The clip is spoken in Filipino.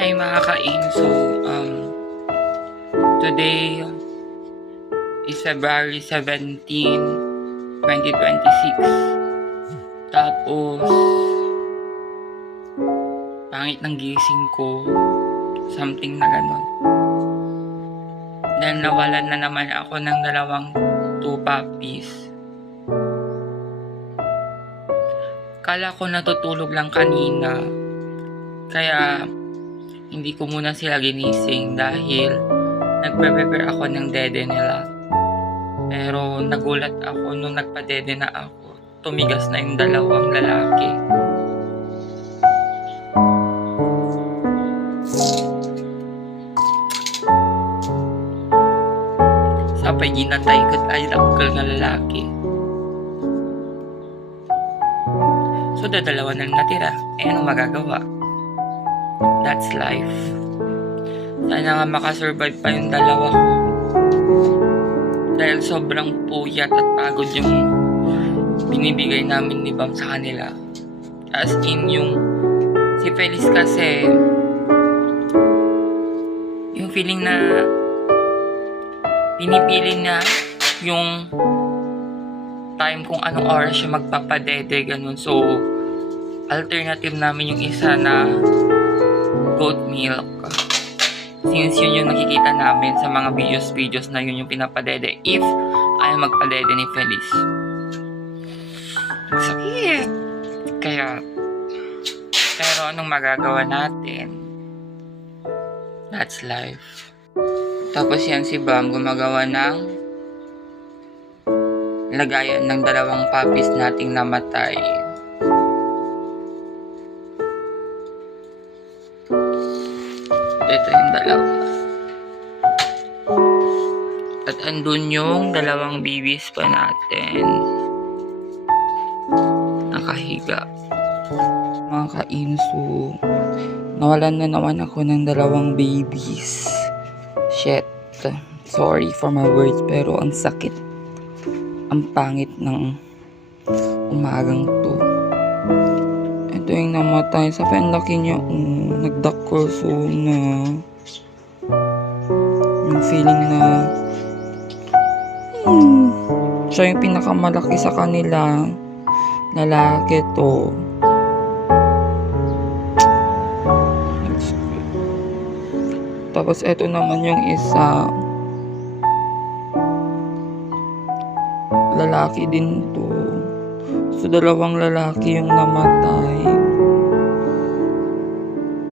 Hi mga kain. Today is February 17, 2026. Tapos, pangit ng gising ko. Something na ganon. Dahil nawalan na naman ako ng dalawang 2 puppies. Kala ko natutulog lang kanina. Kaya, hindi ko muna sila ginising dahil nagpe-prepare ako ng dede nila. Pero nagulat ako nung nagpa-dede na ako. Tumigas na yung dalawang lalaki. Sapay ginatay ko't ay lakal na lalaki. So dadalawa na natira. Anong magagawa? That's life. Sana nga makasurvive pa yung dalawa ko. Dahil sobrang puyat at pagod yung binibigay namin ni Bam sa kanila. As in yung si Feliz kasi yung feeling na pinipili na yung time kung anong oras siya magpapadede ganun. So alternative namin yung isa na goat milk. Since yun yung nakikita namin sa mga videos na yun yung pinapadede if ayaw magpadede ni Feliz. Sakit! Kaya, pero anong magagawa natin? That's life. Tapos yan si Bam gumagawa ng lagayan ng dalawang puppies nating namatay. Ito yung dalawa. At andun yung dalawang babies pa natin. Nakahiga. Mga kainso, nawalan na naman ako ng dalawang babies. Shit. Sorry for my words, pero ang sakit. Ang pangit ng umagang to. Ito yung namatay. Sa laki niya, nagdakurso na. Yung feeling na siya yung pinakamalaki sa kanila. Lalaki to. Tapos ito naman yung isa. Lalaki din to. So dalawang lalaki yung namatay.